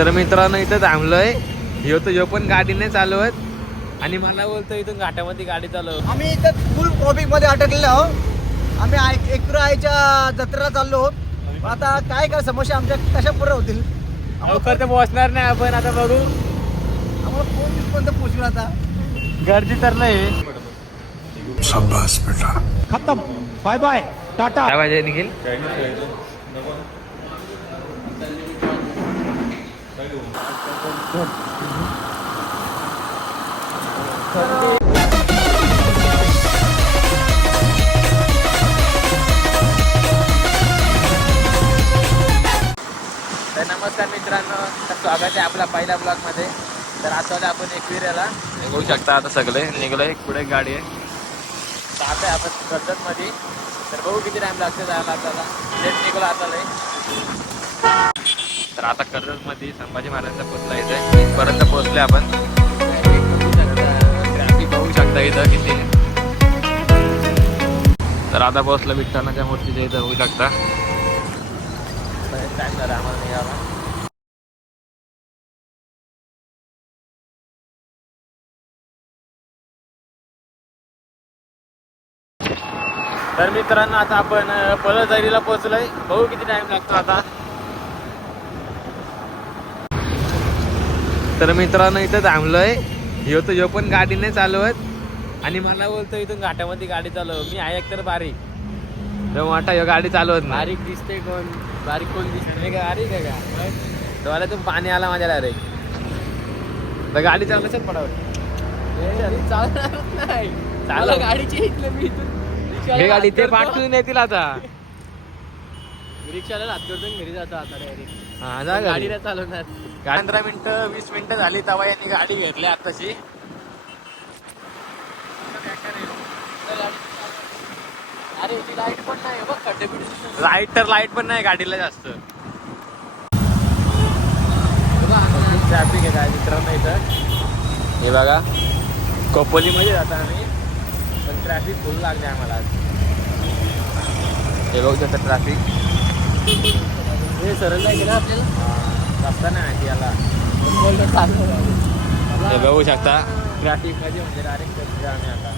तर मित्रांनो इथं थांबलोय. ह्यो तर ह्यो पण गाडीने चालवत. आणि मला बोलतो इथून घाटामध्ये गाडी चालव. आम्ही इथं फुल ट्रॉफिकमध्ये अटकलेलो आहोत आम्ही आय- एकविरा आईच्या जत्रेला चाललो आहोत. आता काय काय समस्या आमच्या कशा पुऱ्या होतील? लवकर तर पोहोचणार नाही आपण आता बघू. आम्हाला फोन तिथपर्यंत पोहोचलो आता? गर्दी तर नाही. खतम. बाय बाय टाटा काय पाहिजे निखिल? तर नमस्कार मित्रांनो तर स्वागत आहे आपल्या पहिल्या ब्लॉगमध्ये. तर आता आलोय आपण एकविऱ्याला. बघू शकता आता सगळे. निघलोय पुढे एक गाडी आहे. तर आता आहे आपण कर्जतमध्ये. तर बघू किती टाइम लागते जायला आपल्याला. लेट निघलो आता लय तर आता कर्जतमध्ये संभाजी महाराजांचा पुतला इथे इथपर्यंत पोहोचले आपण. ट्रॅफिक बघू शकता इथं किती. तर आता पोहोचलं विठ्ठलाच्या मूर्तीच्या इथं होऊ शकता. आम्हाला तर मित्रांनो आता आपण पळसदरीला पोहोचलोय. बघू किती टाइम लागतो आता. तर मित्रांनो इथं थांबलोय. ह्यो तर ह्यो पण गाडीने चालवत. आणि मला बोलतो इथून घाटामध्ये गाडी चालव. मी आहे एकतर बारीक. तर मोठा ह्यो गाडी चालवत नाही. बारीक दिसते कोण? बारीक कोण दिसते काय बारीक आहे का? तुम्हाला तू पाणी आला माझ्या डायरेक्ट तर गाडी चालवण्याच पडावं चालणार नाही. चालव. गाडीची इथलं मी इथून. हे गाडी ते पाठवून येतील आता. रिक्षाला हात करतो घरी जातो आता डायरेक्ट हा जा गाडी गाडी नाही चालवणार. पंधरा मिनिटं वीस मिनिटं झाली तेव्हा यांनी गाडी घेतली आताशी. अरे ती लाइट पण नाही बघ खड्डे बिड्डे लाइट तर लाइट पण नाही गाडीला जास्त. ट्रॅफिक आहे काय मित्रांनो इथं. हे बघा खोपोलीमध्ये जातो आम्ही. पण ट्रॅफिक फुल लागले आम्हाला आज. हे बघू शकता ट्रॅफिक हे सरळ नाही गेलं आपल्याला? रस्ता नाही माहिती याला. बोलतो चालू बघू शकता. म्हणजे डायरेक्ट आम्ही आता.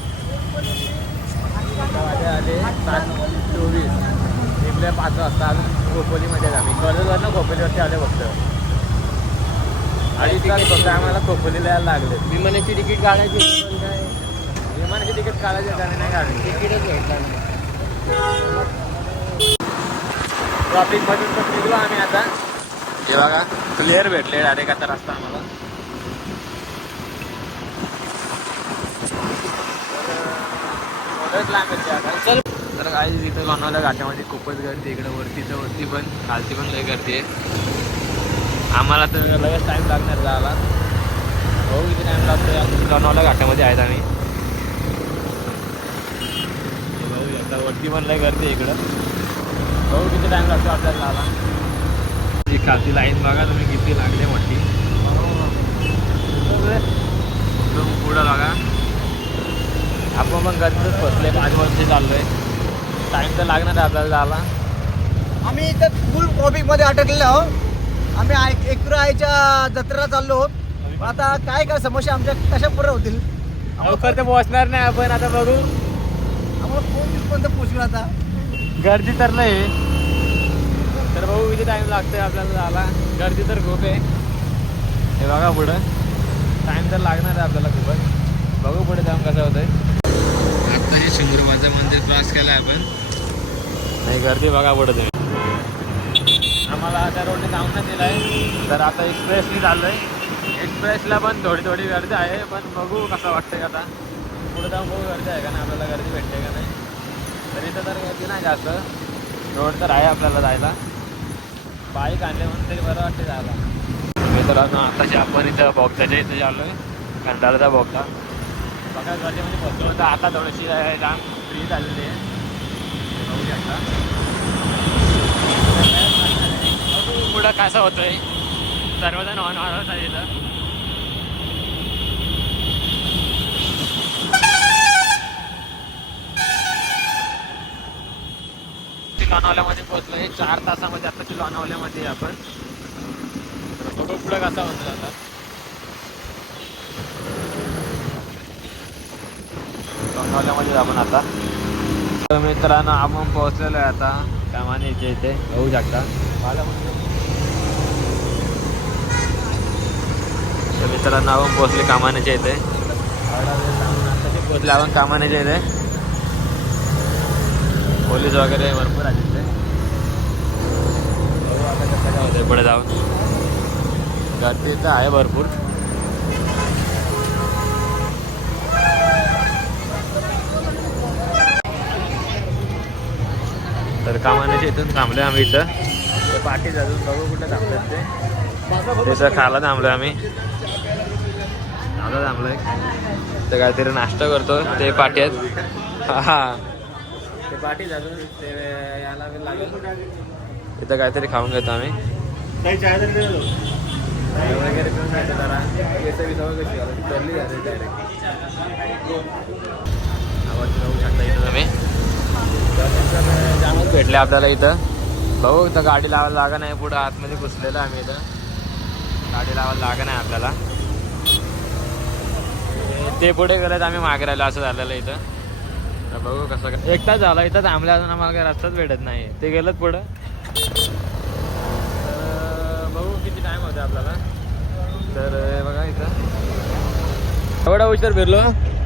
वाजे आले सात चोवीस. पाच वाजता अजून खोपोलीमध्ये आम्ही कॉलेजवरनं खोपोलीवरती आले फक्त. अडीच तास फक्त आम्हाला खोपोलीला यायला लागले. विमानाची तिकीट काढायची. काय विमानाचे तिकीट काढायचे नाही काढले तिकीटच नाही. ट्रॉफिक मधून पण निघलो आम्ही आता. हे बघा क्लिअर भेटले डायरेक्ट आता रस्ता आम्हाला. तर, चल तर काय इथं लोणावल्या घाटामध्ये खूपच गर्दी इकडे वरती तर वरती पण खालती पण लय गर्दी आहे. आम्हाला तर लगेच टाईम लागणार जायला. भाऊ किती टाईम लागतो लोणावल्या घाटामध्ये आहेत आम्ही. हे आता वरती पण लय गर्दी इकडं. भाऊ किती टाइम लागतो आपल्याला ती खालती लाईन बघा तुम्ही किती लागले मोठी. एकदम पुढं बघा. आपण पण गर्दीतच फसले पाच वर्ष चाललोय. टाइम तर लागणार आहे आपल्याला जायला. आम्ही इथं फुल ट्रॉफिकमध्ये अटकलेलो आहोत. आम्ही आईच्या जत्रेला चाललो आहोत. आता काय काय समस्या आमच्या कशा पुऱ्या होतील? लवकर तर पोहोचणार नाही आपण आता बघू. आम्हाला फोन तिथपर्यंत पोहोचलो आता? गर्दी तर नाही तर बघू किती टाइम लागतोय आपल्याला जायला. गर्दी तर खूप आहे. हे बघा पुढं. टाइम तर लागणार आहे आपल्याला खूपच. बघू पुढे जाऊन कसं होतंय. आत्ताची शिंगुरबाचं मंदिर क्रॉस केलं आपण. नाही गर्दी बघा पुढे तुम्ही. आम्हाला त्या रोडने जाऊन नाही दिलाय. तर आता एक्सप्रेसनी चाललोय. एक्सप्रेसला पण थोडी थोडी गर्दी आहे पण बघू कसं वाटतंय आता. पुढे जाऊन बघू गर्दी आहे का नाही आपल्याला गर्दी भेटते का नाही. तर इथं तर गर्दी नाही जास्त. रोड तर आहे आपल्याला जायला. बाईक आणले म्हणून तरी बरं वाटते जायला. मित्रांनो आताशी आपण इथं बोगदाच्या इथं आहे खंडाळाचा बोगदा. बघा गर्दीमध्ये पोहोचलो तर आता थोडीशी जाम फ्री झालेली आहे. बघू शकता पुढं कसं होतंय. सर्वजण ऑन ऑन होतात इथं लोणावल्यामध्ये पोहोचलोय चार तासामध्ये आताची लोणावल्यामध्ये आपण. बघू पुढं कसा म्हणतो आता. बंगाल्यामध्ये आपण आता. तर मित्रांनो आपण पोहोचलेलो आहे आता. कामानीच्या इथे. होऊ शकता. तर मित्रांनो आपण पोहोचले कामानीच्या इथे. पोहोचले. आपण कामानीच्या इथे. पोलीस वगैरे भरपूर आले ते पुढे जाऊन. गर्दी तर आहे भरपूर. तर कामाण्याच्या इथून थांबले आम्ही इथं. ते पाठीच अजून बघू कुठे थांबलेत ते. तिथं खाला थांबलो आम्ही. खाला थांबलोय. तर काहीतरी नाश्ता करतो ते पाठी आहेत. हां हा. ते अजून ते लागेल. इथं काहीतरी खाऊन घेतो आम्ही. चाय वगैरे पिऊन जरा. केसं बी सवय कशी घालायची? तरली घालायची डायरेक्ट आवाज बघू शकता इथं तुम्ही? जामच भेटले आपल्याला इथं. भाऊ इथं गाडी लावायला लागा नाही पुढं आतमध्ये घुसलेलं आम्ही इथं. गाडी लावायला लागा नाही आपल्याला. ते- पुढे गेलेत आम्ही मागे राहिलो असं झालेलं इथं. तर बघू कसं काय. एक तास झाला इथं थांबल्या अजून आम्हाला रस्ताच भेटत नाही. ते गेलं पुढं. बघू किती टाइम होते आपल्याला. तर बघा इथं. एवढा उशीर फिरलो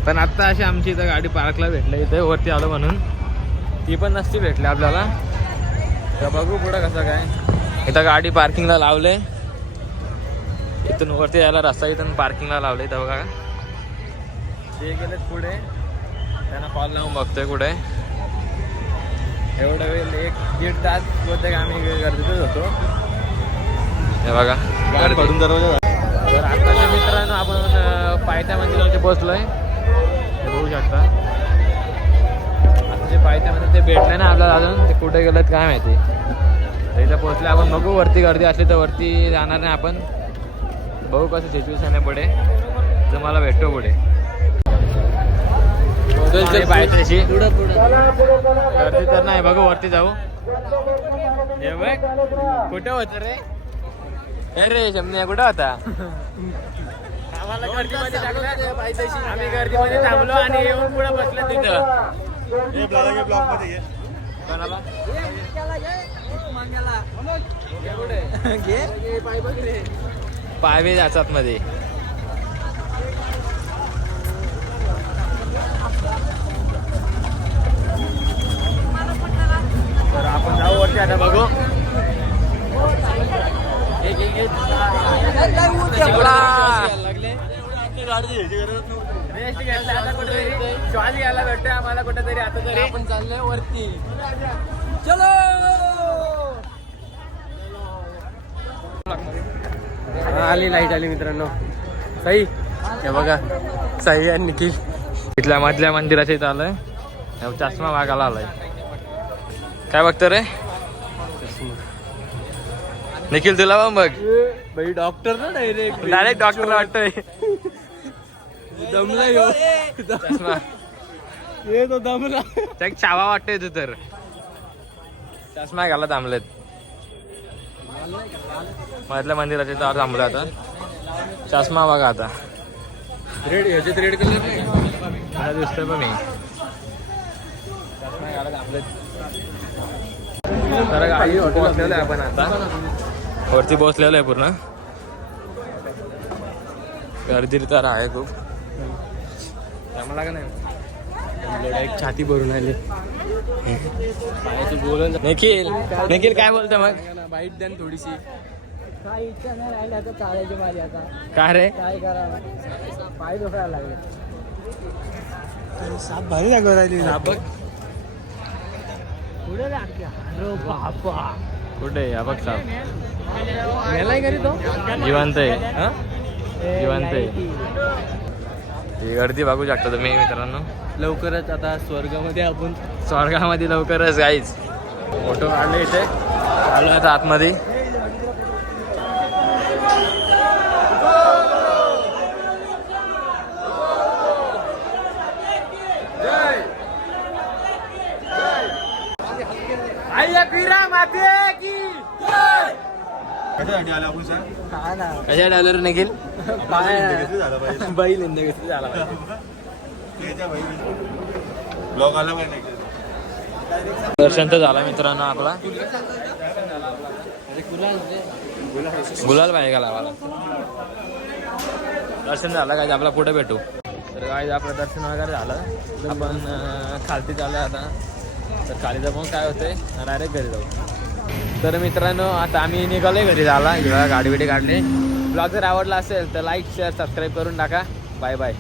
पण आत्ता अशी आमची इथं गाडी पार्कला भेटली इथे वरती आलो म्हणून. ती पण नसती भेटली आपल्याला. तर बघू पुढं कसं काय. इथं गाडी पार्किंगला लावले. इथून वरती यायला रस्ता इथून पार्किंगला लावले इथं बघा. ते गेलेत पुढे. त्यांना कॉल लावून बघतोय कुठे. एवढा वेळ एक दीड तास बहुतेक आम्ही गर्दीतच होतो. हे बघा गर्दी. तर आताच्या मित्रांनो आपण पायथ्या मंदिरामध्ये हे बघू शकता. आता जे पायथ्या मंदिर ते भेटले ना आपल्याला अजून. ते कुठे गेलेत काय माहिती. इथं पोहोचले आपण बघू वरती गर्दी असली तर वरती जाणार नाही आपण. बघू कसं सिच्युएशन आहे पुढे. तुम्हाला भेटतो पुढे. पायथ्याशी. गर्दी तर नाही बघू वरती जाऊ. हे बघ कुठे होत रे? हे रे शमने कुठं होता? आम्हाला गर्दीमध्ये टाकलं. आम्ही गर्दीमध्ये थांबलो आणि येऊन पुढे बसलो तिथं. कोणाला? पाय बी जातात मध्ये. तर आपण जाऊ वरती आता बघू. रेस्ट घ्यायला आता कुठेतरी. श्वास घ्यायला भेटतोय आम्हाला कुठेतरी आता तरी. आपण चाललोय वरती. चलो! आली लाइट आली मित्रांनो. साई हे बघा. साई आणि निखिल. इथल्या मधल्या मंदिराच्या इथं आलोय. चष्मा मागायला आलाय. काय बघतो रे? निखिल तुला पण बघ. भाई डॉक्टर ना डायरेक्ट डायरेक्ट डॉक्टर वाटतोय. दमला यो. चष्मा. ये तो दमला. त्या एक छावा वाटतोय तू तर. चष्मा घाला थांबलेत. मधल्या मंदिराच्या इथं थांबलो आता. चष्मा बघा आता. रेड ह्याच्यात रेड कलर नाही. दिसतोय पण मी. चष्मा घाला थांबलेत. तर आहे आपण आता. वरती पोहोचलेलो आहे पूर्ण. गर्दी तर आहे खूप. जमला का नाही एक छाती भरून आली. बोलून निखिल निखिल काय बोलतो मग? बाईट द्या थोडीशी. काय इच्छा नाही राहिली आता चालायची माझी आता. काय रे? काय करा पाय दुखायला लागले. साप भारी दाखव राहिली. बघ. पुढे लागते बापा कुठे या बघ साप मेलाय घरी तो? जिवंत आहे. हा? जिवंत आहे. गर्दी बघू शकता तुम्ही मित्रांनो. लवकरच आता स्वर्गामध्ये आपण स्वर्गामध्ये लवकरच गाईच फोटो काढले इथे. आलो आता आतमध्ये हा ना कशा डॉलर निघेल बैल इंदगती झाला पाहिजे. दर्शन तर झाला मित्रांनो आपला. गुलाल पाहिजे का लावाला दर्शन झालं काय आपला पुढे भेटू. तर काय आपलं दर्शन वगैरे झालं. आपण खालती चालू आता. तर खाली जाऊन काय होतंय? डायरेक्ट घरी जाऊ. तर मित्रांनो आता आम्ही निघालोय घरी झाला गाडी बिडी काढली. ब्लॉग जर आवडला असेल तर लाईक शेअर सबस्क्राईब करून टाका. Bye bye